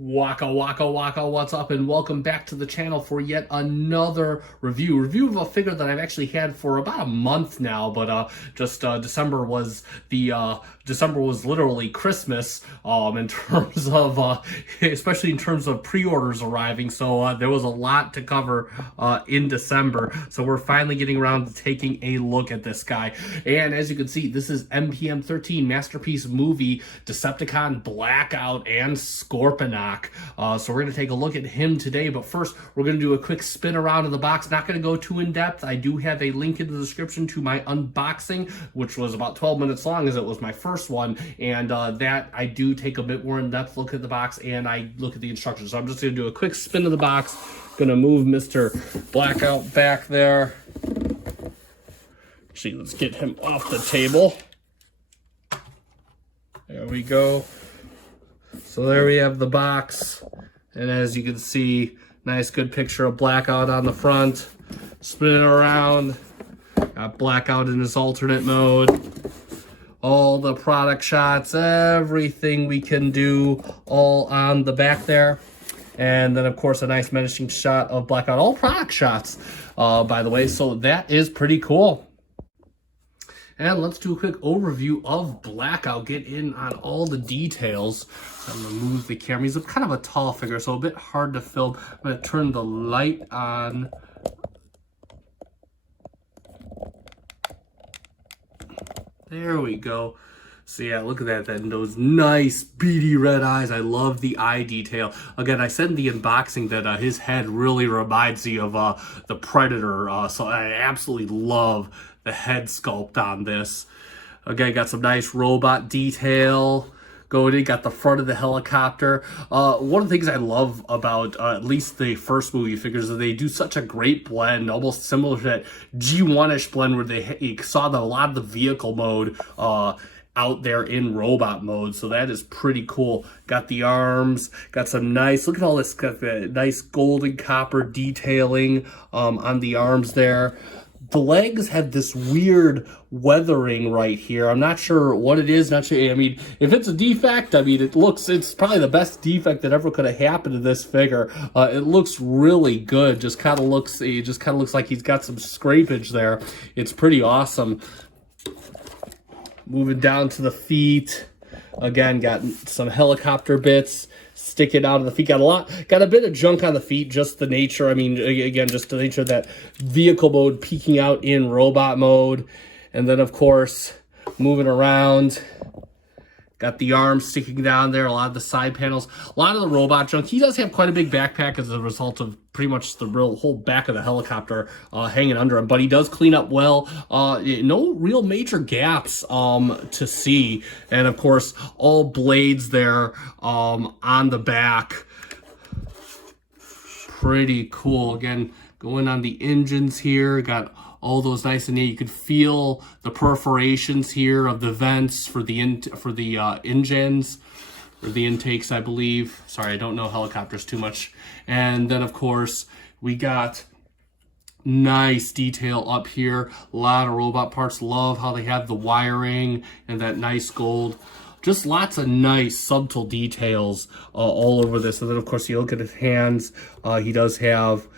Waka waka waka, what's up, and welcome back to the channel for yet another review of a figure that I've actually had for about a month now, but December was literally Christmas in terms of especially in terms of pre-orders arriving, so there was a lot to cover in December, so we're finally getting around to taking a look at this guy. And as you can see, this is MPM-13 Masterpiece Movie Decepticon Blackout and Scorponok. So we're going to take a look at him today, but first we're going to do a quick spin around of the box. Not going to go too in depth. I do have a link in the description to my unboxing, which was about 12 minutes long as it was my first one, and that I do take a bit more in depth look at the box and I look at the instructions. So I'm just going to do a quick spin of the box. Going to move Mr. Blackout back there. Actually, let's get him off the table. There we go. So there we have the box, and as you can see, nice good picture of Blackout on the front, spinning around, got Blackout in his alternate mode, all the product shots, everything we can do, all on the back there, and then of course a nice menacing shot of Blackout, all product shots, by the way, so that is pretty cool. And let's do a quick overview of Blackout, get in on all the details. I'm going to move the camera. He's kind of a tall figure, so a bit hard to film. I'm going to turn the light on. There we go. So yeah, look at that, then those nice beady red eyes. I love the eye detail. Again, I said in the unboxing that his head really reminds me of the Predator, so I absolutely love the head sculpt on this. Again, got some nice robot detail going in, got the front of the helicopter. One of the things I love about at least the first movie figures is they do such a great blend, almost similar to that G1-ish blend where you saw a lot of the vehicle mode out there in robot mode, so that is pretty cool. Got the arms, got some nice, look at all this, got the nice golden copper detailing on the arms there. The legs have this weird weathering right here. I'm not sure what it is. Not sure. I mean, if it's a defect, I mean, it's probably the best defect that ever could have happened to this figure. It looks really good. It just kind of looks like he's got some scrapage there. It's pretty awesome. Moving down to the feet. Again, got some helicopter bits sticking out of the feet. Got a bit of junk on the feet, just the nature. I mean, again, just the nature of that vehicle mode peeking out in robot mode. And then, of course, moving around. Got the arms sticking down there, a lot of the side panels, a lot of the robot junk. He does have quite a big backpack as a result of pretty much the whole back of the helicopter hanging under him, but he does clean up well. No real major gaps to see. And of course, all blades there on the back. Pretty cool. Again, going on the engines here, got all those nice and neat. You could feel the perforations here of the vents for the engines, or the intakes, I believe. Sorry, I don't know helicopters too much. And then, of course, we got nice detail up here. A lot of robot parts. Love how they have the wiring and that nice gold. Just lots of nice subtle details all over this. And then, of course, you look at his hands. He does have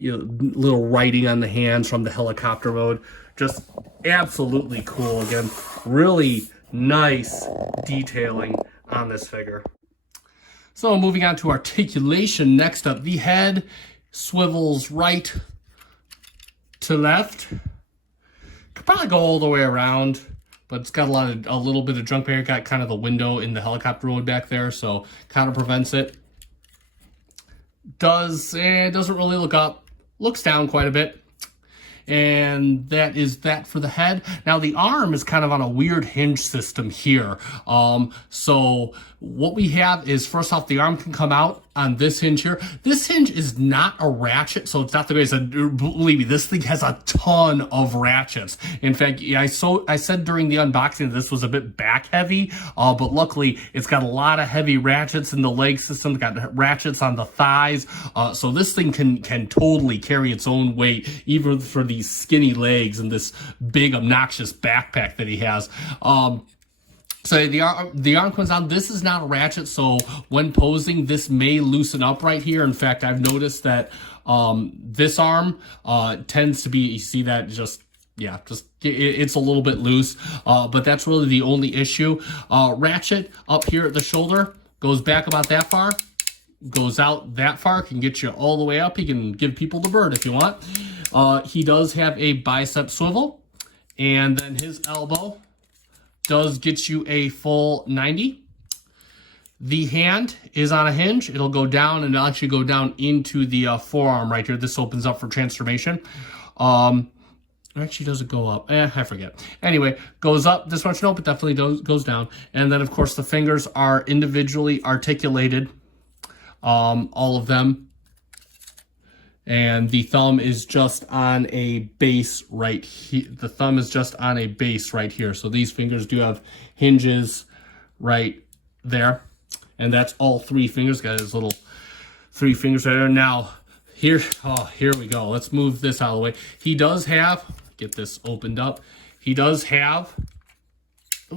little writing on the hands from the helicopter mode. Just absolutely cool. Again, really nice detailing on this figure. So moving on to articulation. Next up, the head swivels right to left. Could probably go all the way around, but it's got a little bit of junk there. Got kind of the window in the helicopter mode back there, so kind of prevents it. It doesn't really look up. Looks down quite a bit. And that is that for the head. Now the arm is kind of on a weird hinge system here. So what we have is, first off, the arm can come out on this hinge here. This hinge is not a ratchet, so it's not the greatest. Believe me, this thing has a ton of ratchets. In fact, I said during the unboxing that this was a bit back heavy, but luckily it's got a lot of heavy ratchets in the leg system. It's got ratchets on the thighs, so this thing can totally carry its own weight, even for these skinny legs and this big obnoxious backpack that he has. So the arm comes down. This is not a ratchet, so when posing, this may loosen up right here. In fact, I've noticed that this arm tends to be, you see that just, yeah, just it's a little bit loose, but that's really the only issue. Ratchet up here at the shoulder goes back about that far, goes out that far, can get you all the way up. He can give people the bird if you want. He does have a bicep swivel, and then his elbow does get you a full 90. The hand is on a hinge. It'll go down and it'll actually go down into the forearm right here. This opens up for transformation. Actually, does it go up? I forget. Anyway, goes up this much, no, but definitely goes down. And then, of course, the fingers are individually articulated, all of them. And the thumb is just on a base right here. The thumb is just on a base right here. So these fingers do have hinges right there. And that's all three fingers. Got his little three fingers right there. Now, here we go. Let's move this out of the way. He does have, get this opened up. He does have, a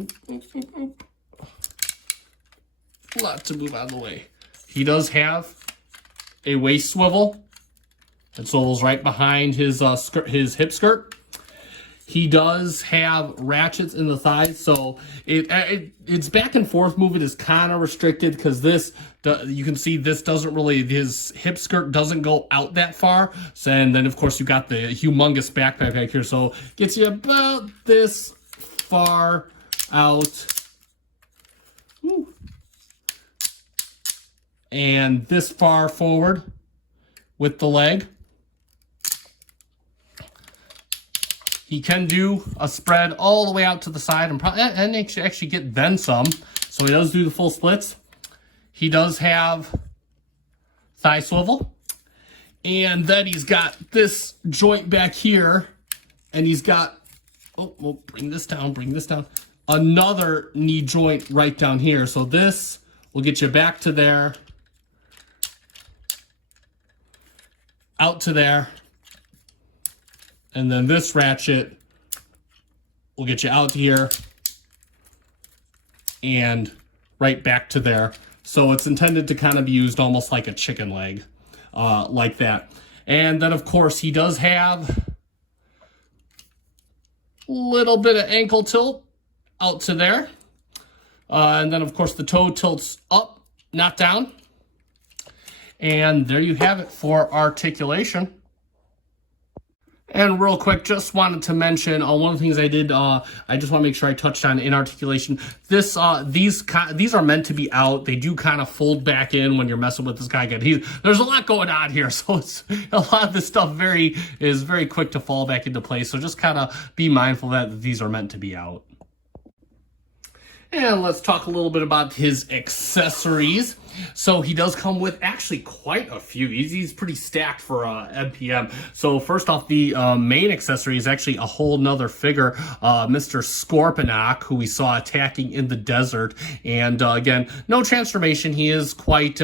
lot to move out of the way. He does have a waist swivel. It swivels right behind his hip skirt. He does have ratchets in the thighs, so it's back and forth movement is kind of restricted because this, you can see this doesn't really, his hip skirt doesn't go out that far. So, and then of course you got the humongous backpack back here, so gets you about this far out. Woo. And this far forward with the leg. He can do a spread all the way out to the side and actually get then some. So he does do the full splits. He does have thigh swivel. And then he's got this joint back here. And he's got, oh, we'll bring this down. Another knee joint right down here. So this will get you back to there. Out to there. And then this ratchet will get you out here and right back to there. So it's intended to kind of be used almost like a chicken leg, like that. And then, of course, he does have a little bit of ankle tilt out to there. And then, of course, the toe tilts up, not down. And there you have it for articulation. And real quick, just wanted to mention one of the things I did. I just want to make sure I touched on in articulation. These are meant to be out. They do kind of fold back in when you're messing with this guy. There's a lot going on here, so it's a lot of this stuff is very quick to fall back into place. So just kind of be mindful that these are meant to be out. And let's talk a little bit about his accessories. So he does come with actually quite a few. He's pretty stacked for MPM. So first off, the main accessory is actually a whole nother figure, Mr. Scorponok, who we saw attacking in the desert. And again, no transformation. He is quite,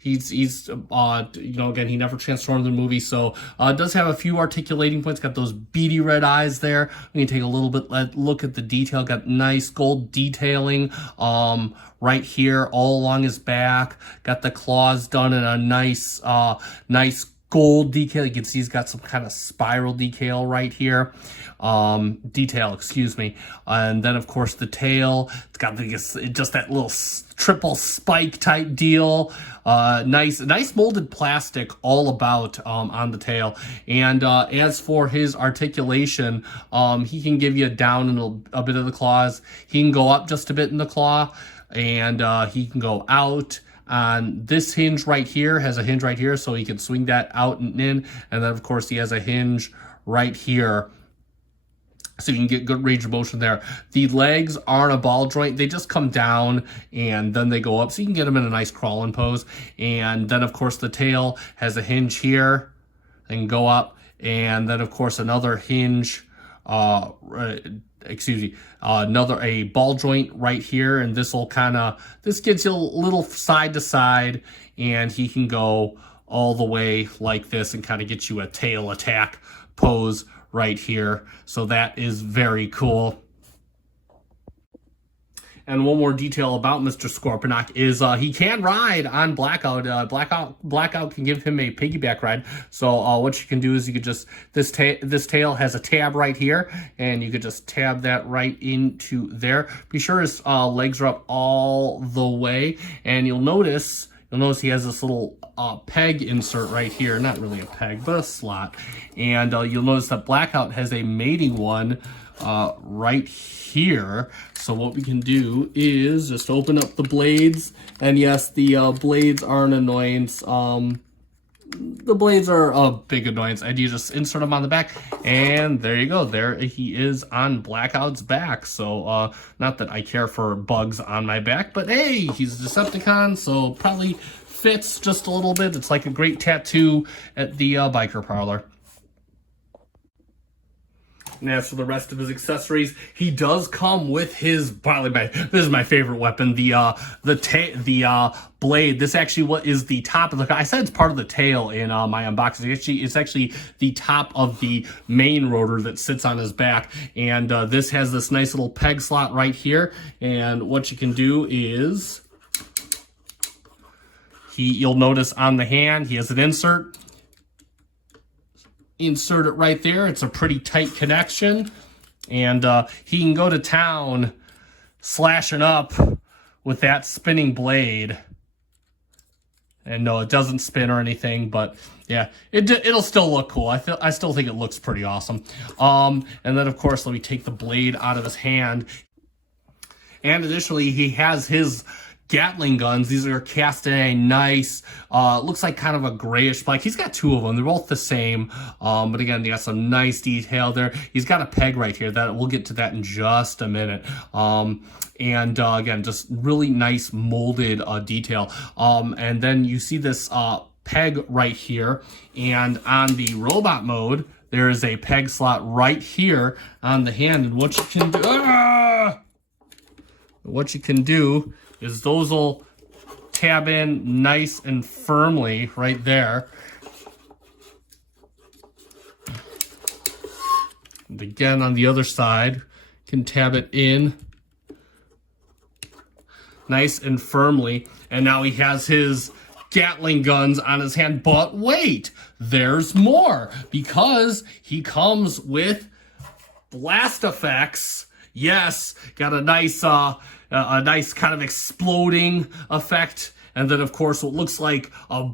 he's again, he never transformed in the movie. So does have a few articulating points. Got those beady red eyes there. We can take a little bit look at the detail. Got nice gold detailing right here all along his back. Got the claws done in a nice gold decal. You can see he's got some kind of spiral decal right here. Excuse me. And then of course the tail, it's got just that little triple spike type deal. Nice molded plastic all about on the tail. And as for his articulation, he can give you down in a bit of the claws. He can go up just a bit in the claw, and he can go out. On this hinge right here, has a hinge right here, so he can swing that out and in. And then of course he has a hinge right here, so you can get good range of motion there. The legs aren't a ball joint. They just come down and then they go up, so you can get them in a nice crawling pose. And then of course the tail has a hinge here and go up. And then of course another hinge, a ball joint right here. And this gets you a little side to side, and he can go all the way like this and kind of get you a tail attack pose right here. So that is very cool. And one more detail about Mr. Scorponok is he can ride on Blackout. Blackout can give him a piggyback ride. So what you can do is you could just, this tail has a tab right here, and you could just tab that right into there. Be sure his legs are up all the way, and you'll notice he has this little peg insert right here. Not really a peg, but a slot. And you'll notice that Blackout has a mating one right here. So what we can do is just open up the blades. And yes, the blades are an annoyance. The blades are a big annoyance, and you just insert them on the back, and there you go. There he is on Blackout's back. So not that I care for bugs on my back, but hey, he's a Decepticon, so probably fits just a little bit. It's like a great tattoo at the biker parlor. And as for the rest of his accessories, he does come with his, probably this is my favorite weapon, the blade. This actually what is the top of the, I said it's part of the tail in my unboxing. It's actually the top of the main rotor that sits on his back. And this has this nice little peg slot right here. And what you can do is, you'll notice on the hand, he has an insert. Insert it right there. It's a pretty tight connection, and he can go to town slashing up with that spinning blade. And no, it doesn't spin or anything, but yeah, it'll still look cool. I still think it looks pretty awesome. And then of course, let me take the blade out of his hand. And additionally, he has his Gatling guns. These are cast in a nice, looks like kind of a grayish black. He's got two of them. They're both the same. But again, they got some nice detail there. He's got a peg right here. That we'll get to that in just a minute. And again, just really nice molded detail. And then you see this peg right here. And on the robot mode, there is a peg slot right here on the hand. And what you can do, is those will tab in nice and firmly right there. And again, on the other side, can tab it in nice and firmly. And now he has his Gatling guns on his hand. But wait, there's more, because he comes with blast effects. Yes, got a nice kind of exploding effect, and then of course what looks like a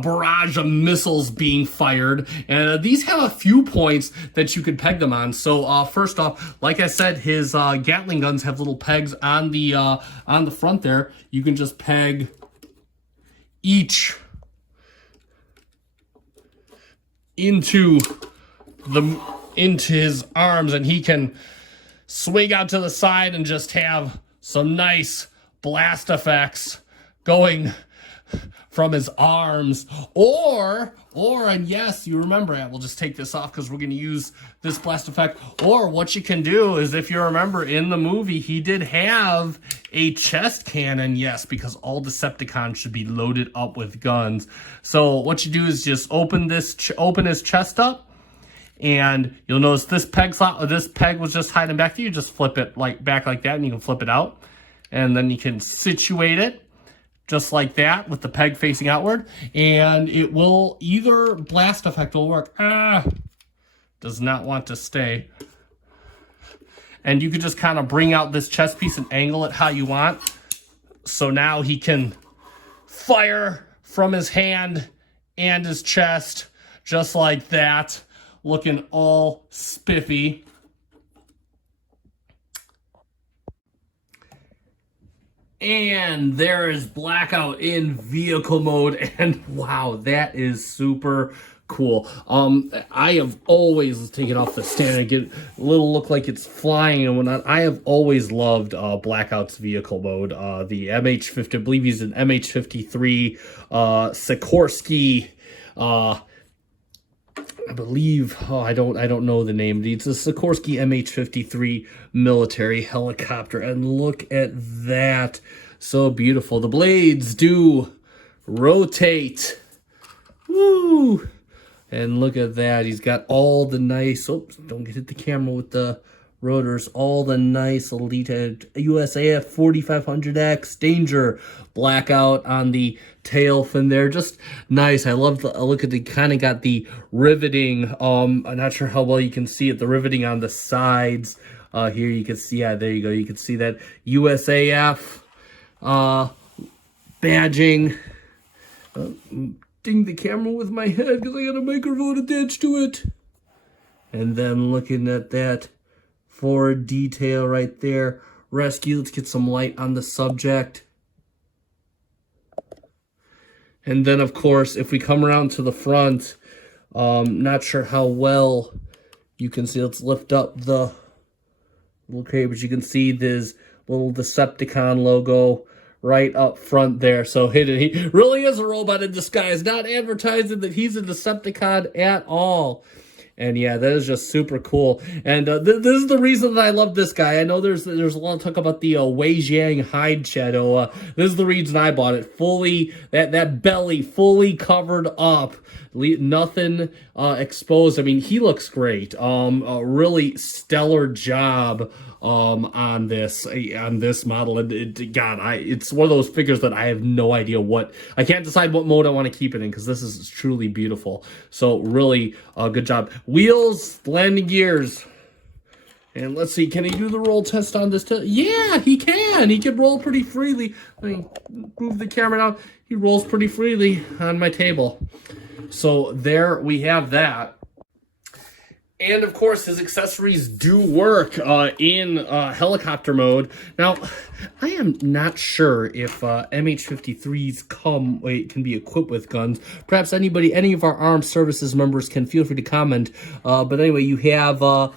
barrage of missiles being fired. And these have a few points that you could peg them on. So first off, like I said, his Gatling guns have little pegs on the front there. You can just peg each into his arms, and he can swing out to the side and just have some nice blast effects going from his arms. And yes, you remember it. We'll just take this off because we're going to use this blast effect. Or what you can do is, if you remember in the movie, he did have a chest cannon. Yes, because all Decepticons should be loaded up with guns. So what you do is just open his chest up. And you'll notice this peg slot, or this peg was just hiding back there. You just flip it back like that, and you can flip it out. And then you can situate it just like that with the peg facing outward. And it will, either blast effect will work. Does not want to stay. And you can just kind of bring out this chest piece and angle it how you want. So now he can fire from his hand and his chest just like that, looking all spiffy. And there is Blackout in vehicle mode, and wow, that is super cool. I have always, let's take it off the stand and get a little look like it's flying and whatnot. I have always loved Blackout's vehicle mode. The MH50, I believe he's an MH53 Sikorsky. I believe, I don't know the name. It's a Sikorsky MH-53 military helicopter. And look at that. So beautiful. The blades do rotate. Woo! And look at that. He's got all the nice, oops, don't hit the camera with the rotors, all the nice little detailed USAF 4500X, danger, blackout on the tail fin there, just nice. I love the look at the kind of got the riveting. I'm not sure how well you can see it, the riveting on the sides. Here you can see, yeah, there you go. You can see that USAF badging. Ding the camera with my head because I got a microphone attached to it. And then looking at that forward detail right there. Rescue, let's get some light on the subject. And then, of course, if we come around to the front, not sure how well you can see. Let's lift up the little crate, but you can see this little Decepticon logo right up front there. So hidden. He really is a robot in disguise, not advertising that he's a Decepticon at all. And yeah, that is just super cool. And this is the reason that I love this guy. I know there's a lot of talk about the Wei Jiang hide shadow. This is the reason I bought it. Fully, that belly fully covered up. Nothing exposed. I mean, he looks great. A really stellar job on this model. And God, it's one of those figures that I have no idea what. I can't decide what mode I want to keep it in because this is truly beautiful. So really, good job. Wheels, landing gears. And let's see, can he do the roll test on this? Yeah, he can. He can roll pretty freely. Let me move the camera down. He rolls pretty freely on my table. So there we have that. And of course, his accessories do work in helicopter mode. Now, I am not sure if MH-53s can be equipped with guns. Perhaps any of our armed services members can feel free to comment. But anyway, you have, how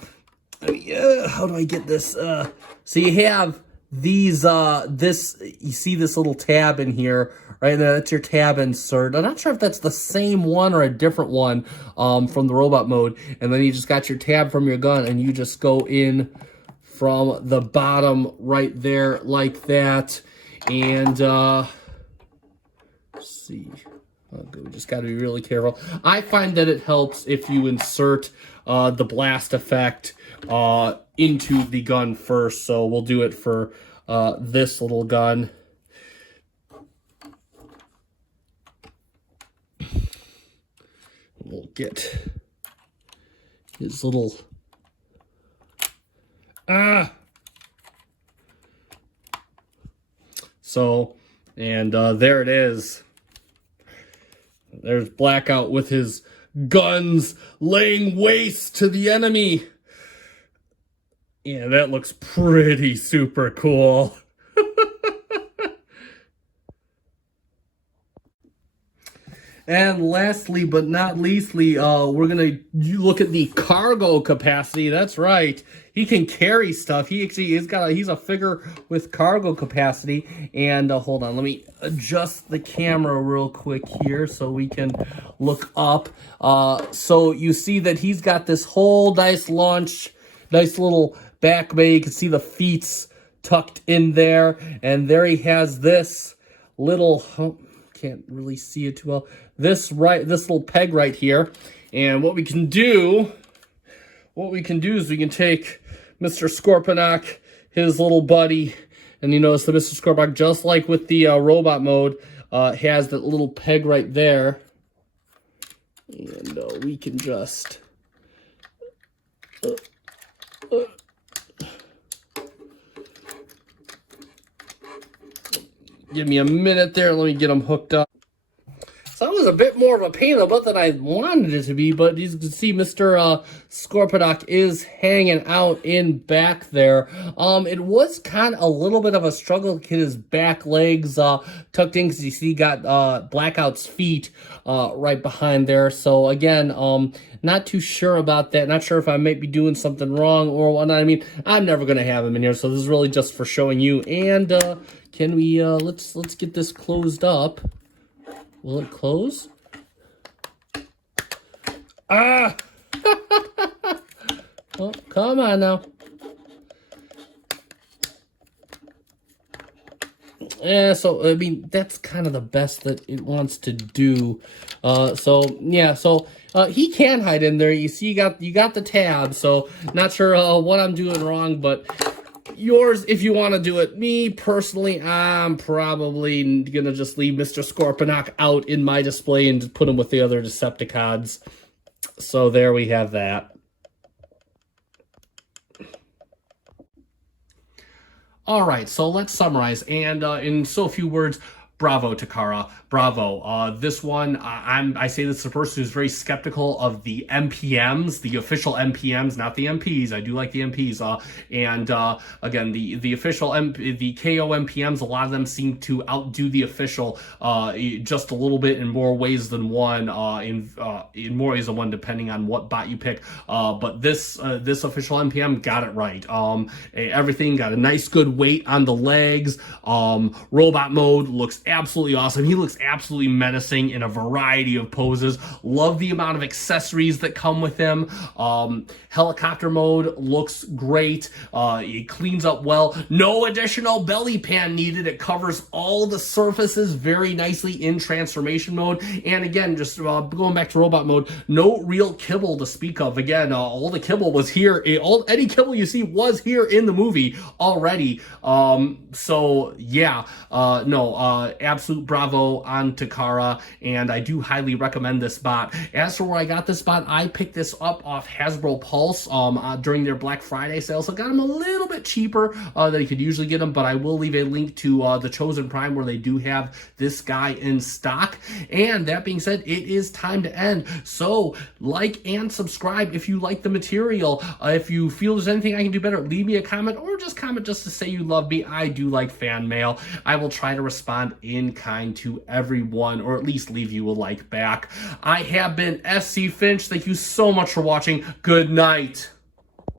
do I get this? So you have these, you see this little tab in here, right? That's your tab insert. I'm not sure if that's the same one or a different one from the robot mode. And then you just got your tab from your gun and you just go in from the bottom right there like that. And let's see. We just got to be really careful. I find that it helps if you insert the blast effect into the gun first. So we'll do it for this little gun. We'll get his little so, and there it is. There's Blackout with his guns laying waste to the enemy. Yeah, that looks pretty super cool. And lastly, but not leastly, we're going to look at the cargo capacity. That's right. He can carry stuff. He actually he's a figure with cargo capacity. And hold on, let me adjust the camera real quick here so we can look up. So you see that he's got this whole nice little back bay. You can see the feet tucked in there. And there he has this little, can't really see it too well. This little peg right here. And what we can do is we can take Mr. Scorponok, his little buddy, and you notice that Mr. Scorponok, just like with the robot mode, has that little peg right there. And we can just give me a minute there. Let me get them hooked up. So that was a bit more of a pain in the butt than I wanted it to be, but as you can see, Mr. Scorponok is hanging out in back there. It was kind of a little bit of a struggle to get his back legs tucked in, because you see he got Blackout's feet right behind there. So again, not too sure about that. Not sure if I might be doing something wrong or whatnot. I mean, I'm never going to have him in here, so this is really just for showing you. And can we, let's get this closed up. Will it close? Ah! Oh, come on now. So I mean, that's kind of the best that it wants to do. He can hide in there. You see, you got the tab. So not sure what I'm doing wrong, but yours if you want to do it. Me personally, I'm probably gonna just leave Mr. Scorponok out in my display and just put him with the other Decepticons. So there we have that. All right, so let's summarize. And in so few words, bravo, Takara. Bravo. This one, I say this to a person who's very skeptical of the MPMs, the official MPMs, not the MPs. I do like the MPs. Again, the official the KO MPMs, a lot of them seem to outdo the official just a little bit in more ways than one. In more ways than one, depending on what bot you pick. But this official MPM got it right. Everything got a nice good weight on the legs. Robot mode looks absolutely awesome. He looks absolutely menacing in a variety of poses. Love the amount of accessories that come with him. Helicopter mode looks great. It cleans up well. No additional belly pan needed. It covers all the surfaces very nicely in transformation mode. And again, just going back to robot mode, no real kibble to speak of. Again, all the kibble was here. Any kibble you see was here in the movie already. So yeah, absolute bravo on Takara, and I do highly recommend this bot. As for where I got this bot, I picked this up off Hasbro Pulse during their Black Friday sale, so I got them a little bit cheaper than you could usually get them, but I will leave a link to the Chosen Prime where they do have this guy in stock. And that being said, it is time to end. So like and subscribe if you like the material. If you feel there's anything I can do better, leave me a comment, or just comment just to say you love me. I do like fan mail. I will try to respond in kind to everyone, or at least leave you a like back. I have been SC Finch. Thank you so much for watching. Good night.